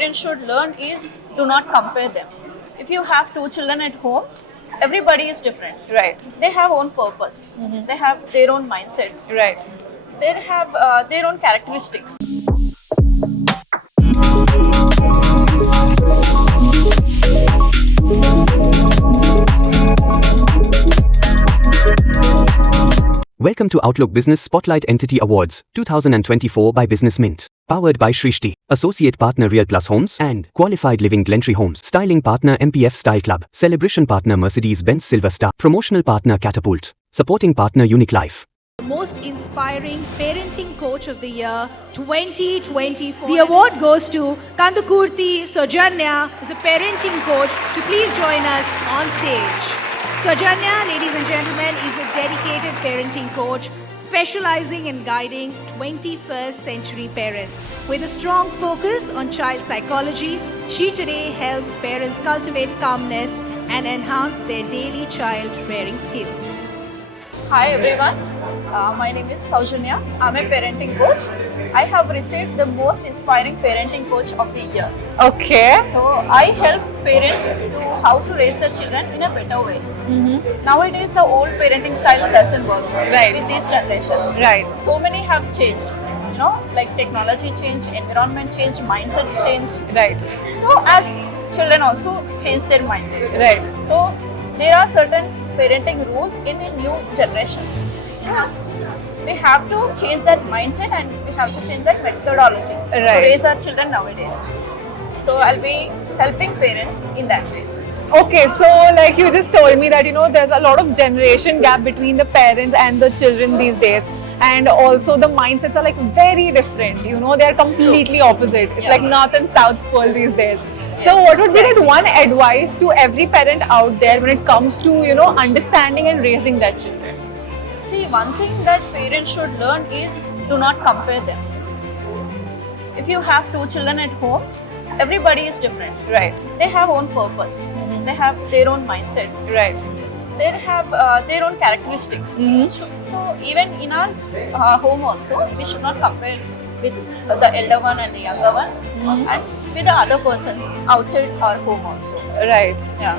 parents should learn is do not compare them. If you have two children at home, everybody is different. Right. They have own purpose. They have their own mindsets. Right. They have their own characteristics. Welcome to Outlook Business Spotlight Entity Awards 2024 by Business Mint. Powered by Shrishti. Associate Partner Real Plus Homes and Qualified Living Glentree Homes. Styling Partner MPF Style Club. Celebration Partner Mercedes-Benz Silver Star. Promotional Partner Catapult. Supporting Partner Unique Life. Most Inspiring Parenting Coach of the Year 2024. The award goes to Kandukurti Sojanya, who's a parenting coach, to please join us on stage. Sojanya, ladies and gentlemen, is a dedicated parenting coach specializing in guiding 21st century parents. With a strong focus on child psychology, she today helps parents cultivate calmness and enhance their daily child rearing skills. Hi everyone, my name is Saujanya. I'm a parenting coach. I have received the most inspiring parenting coach of the year. Okay. So I help parents to how to raise their children in a better way. Nowadays the old parenting style doesn't work Right. with this generation. Right. So many have changed. You know, like technology changed, environment changed, mindsets changed. Right. So as children also change their mindsets. Right. So there are certain parenting rules in a new generation. So we have to change that mindset and we have to change that methodology to Right. raise our children nowadays. So I'll be helping parents in that way. Okay, so like you just told me that there's a lot of generation gap between the parents and the children these days, and also the mindsets are like very different. They are completely opposite. It's Yeah. like north and south pole these days. So what would be that one advice to every parent out there when it comes to understanding and raising their children? See, one thing that parents should learn is do not compare them. If you have two children at home, everybody is different. Right. They have own purpose. They have their own mindsets. Right. They have their own characteristics. So even in our home also, we should not compare with the elder one and the younger one, and with the other persons outside our home also. Right. Yeah.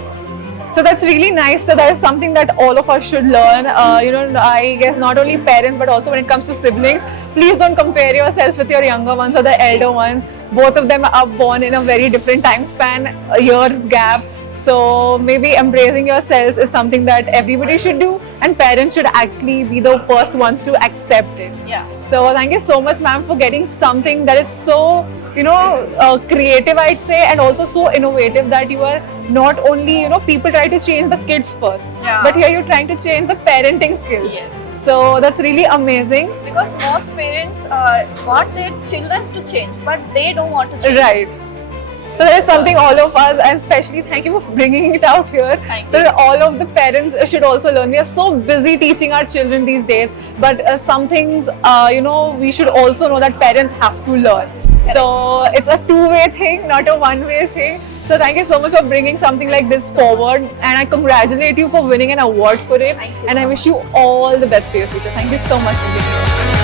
So that's really nice. So that is something that all of us should learn. I guess not only parents but also when it comes to siblings, please don't compare yourselves with your younger ones or the elder ones. Both of them are born in a very different time span, a year's gap. So maybe embracing yourselves is something that everybody should do, and parents should actually be the first ones to accept it. Yeah. So thank you so much, ma'am, for getting something that is so creative, I'd say, and also so innovative that you are not only people try to change the kids first, Yeah. but here you're trying to change the parenting skills. Yes. So that's really amazing. Because most parents want their children to change, but they don't want to change. Right. So that is something all of us, and especially thank you for bringing it out here. Thank you. That all of the parents should also learn. We are so busy teaching our children these days, but some things, we should also know that parents have to learn. So it's a two-way thing, not a one-way thing. So thank you so much for bringing something like this forward, and I congratulate you for winning an award for it. Thank you And so I wish you all the best for your future. Thank you so much for being here.